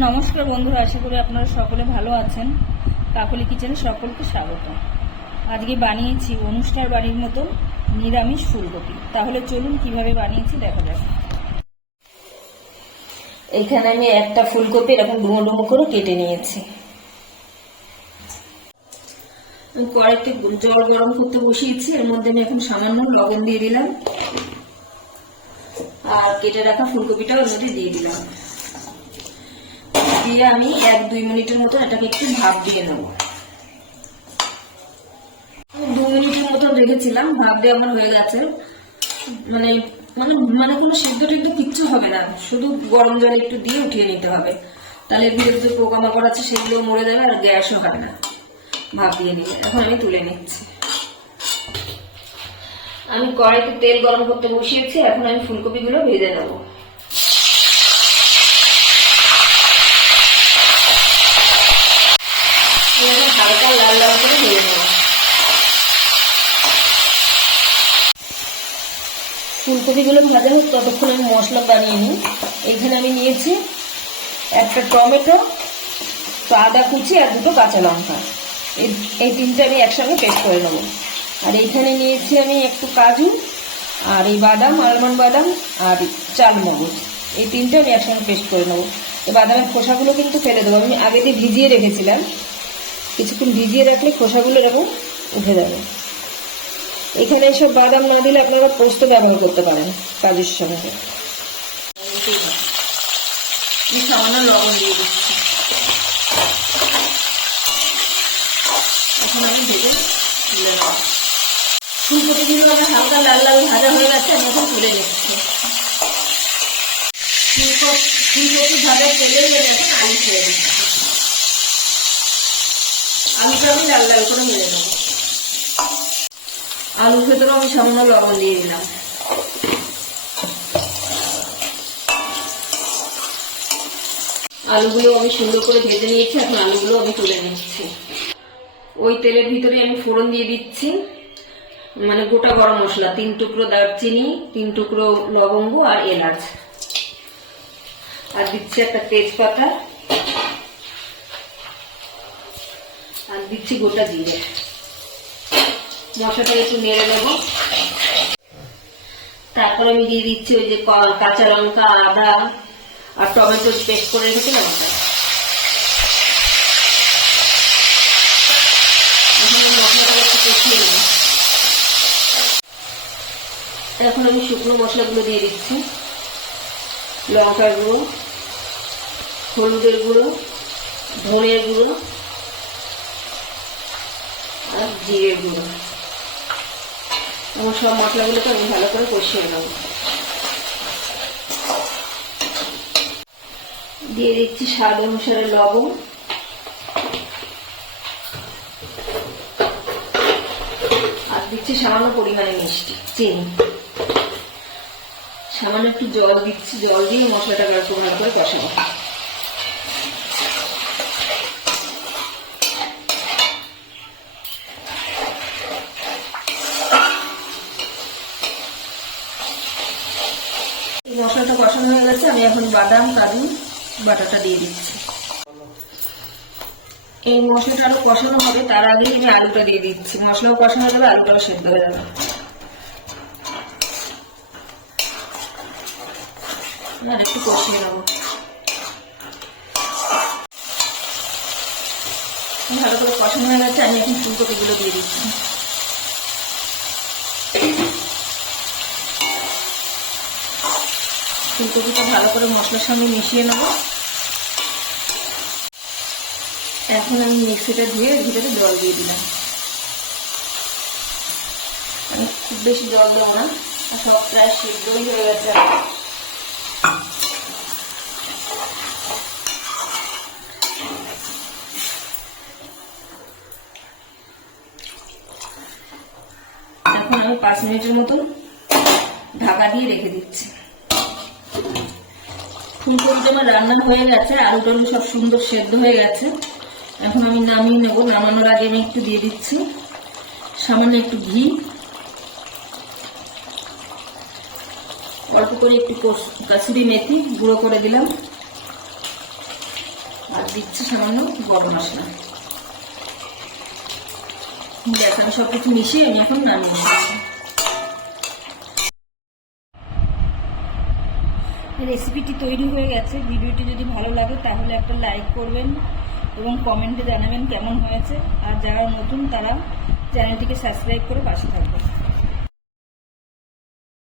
নমস্কার বন্ধুরা, আশা করি আপনারা সকলে ভালো আছেন। কাকলি কিচেনে সকলকে স্বাগত। আজকে বানিয়েছি অনুষ্ঠার বাড়ির মতো নিরামিষ ফুলকপি। তাহলে চলুন কীভাবে বানিয়েছি দেখা যাক। এখানে আমি একটা ফুলকপি এরকম ডুমো ডুমো করে কেটে নিয়েছি। কড়াইতে জল গরম করতে বসিয়েছি, এর মধ্যে আমি এখন সামান্য লবণ দিয়ে দিলাম। আর কেটে রাখা ফুলকপিটাও এর মধ্যে দিয়ে দিলাম। দিয়ে আমি এক, দুই মিনিটের মতো এটাকে একটু ভাপ দিয়ে নেব। দু মিনিটের মতো রেখেছিলাম, ভাপ দিয়ে আমার হয়ে গেছে। মানে মানে মানে কোনো সিদ্ধ টিদ্ধ কিচ্ছু হবে না, শুধু গরম জলে একটু দিয়ে উঠিয়ে নিতে হবে। তাহলে ভিতরে যে পোকামাকড় আছে, সেগুলো মরে যাবে আর গ্যাসও হবে না। ভাপ দিয়ে দিলে এখন আমি তুলে নিচ্ছি। আমি কড়াইতে তেল গরম করতে বসিয়েছি, এখন আমি ফুলকপিগুলো ভেজে নেব এরকম করে ফুলকপিগুলো ভাজা হোক, ততক্ষণ আমি মশলা বানিয়ে নিই। এখানে আমি নিয়েছি একটা টমেটো তো আদা কুচি আর দুটো কাঁচা লঙ্কা। এই তিনটে আমি একসঙ্গে পেস্ট করে নেব। আর এইখানে নিয়েছি আমি একটু কাজু আর এই বাদাম, আলমন্ড বাদাম আর চালমগজ এই তিনটে আমি একসঙ্গে পেস্ট করে নেব। এই বাদামের খোসাগুলো কিন্তু ফেলে দেবো। আমি আগে দিয়ে ভিজিয়ে রেখেছিলাম কিছুক্ষণ ভিজিয়ে রাখলে খোসাগুলো এরকম উঠে যাবে। এখানে এসব বাদাম না দিলে আপনারা পোস্ত ব্যবহার করতে পারেন কাজের সঙ্গে। আমি হালকা লাল লাল ভাজা হয়ে গেছে, আমি তুলে নিচ্ছি। ফুলকপি ফুলকপি ভাজা তেলে আলু ছেড়ে দিচ্ছি আলুটা আমি লাল লাল করে মেরে নেব। আলুর ভেতরে আমি সামান্য লবণ দিয়ে দিলাম। আলুগুলো আমি সুন্দর করে ভেজে নিয়েছি, এখন আলুগুলো আমি তুলে নিচ্ছি। ওই তেলের ভিতরে আমি ফোড়ন দিয়ে দিচ্ছি মানে গোটা গরম মশলা, তিন টুকরো দারচিনি, তিন টুকরো লবঙ্গ আর এলাচ। আর দিচ্ছি একটা তেজপাতা। আর দিচ্ছি গোটা জিরে মশলাটা একটু নেড়ে নেব। তারপর আমি দিয়ে দিচ্ছি ওই যে কাঁচা লঙ্কা, আদা আর টমেটো পেস্ট করে রেখেছিলাম। এখন আমি শুকনো মশলাগুলো দিয়ে দিচ্ছি। লঙ্কার গুঁড়ো, হলুদের গুঁড়ো, ধনের গুঁড়ো জিরের গুঁড়ো এবং সব মশলাগুলোকে আমি ভালো করে কষিয়ে নেব। দিয়ে দিচ্ছি স্বাদ অনুসারে লবণ। আর দিচ্ছি সামান্য পরিমাণে মিষ্টি, চিনি। সামান্য একটু জল দিচ্ছি, জল দিয়ে মশলাটা ভালো করে কষাবো এই মশলাটা কষানো হয়ে গেছে, আমি এখন বাদাম, কাজু, বাটাটা দিয়ে দিচ্ছি। এই মশলাটা আরও কষানো হবে, তার আগেই আমি আলুটা দিয়ে দিচ্ছি। মশলাও কষানো যাবে, আলুটাও সেদ্ধ হয়ে যাবে। একটু কষিয়ে নেব। ভালো করে কষানো হয়ে গেছে, আমি এখন ফুলকপিগুলো দিয়ে দিচ্ছি। ফুলকপিটা ভালো করে মশলার সঙ্গে মিশিয়ে নেব। এখন আমি মিক্সিটা ধুয়ে ভিতরে জল দিয়ে দিলাম। আমি খুব বেশি জল দেবো না সব প্রায় সিদ্ধই হয়ে গেছে এখন। আমি পাঁচ মিনিটের মতো ঢাকা দিয়ে রেখে দিচ্ছি। ফুলকপিটা আমার রান্না হয়ে গেছে আলু টালু সব সুন্দর সেদ্ধ হয়ে গেছে। এখন আমি নামিয়ে নেব, নামানোর আগে আমি একটু দিয়ে দিচ্ছি। সামান্য একটু ঘি। অল্প করে একটু কস- কাসুরি মেথি গুঁড়ো করে দিলাম। আর দিচ্ছি সামান্য গরম মশলা। ব্যাস, আমি সব কিছু মিশিয়ে আমি এখন নামিয়ে দিচ্ছি রেসিপিটি তৈরি হয়ে গেছে। ভিডিওটি যদি ভালো লাগে, তাহলে একটা লাইক করবেন এবং কমেন্টে জানাবেন কেমন হয়েছে। আর যারা নতুন, তারা চ্যানেলটিকে সাবস্ক্রাইব করে পাশে থাকবেন।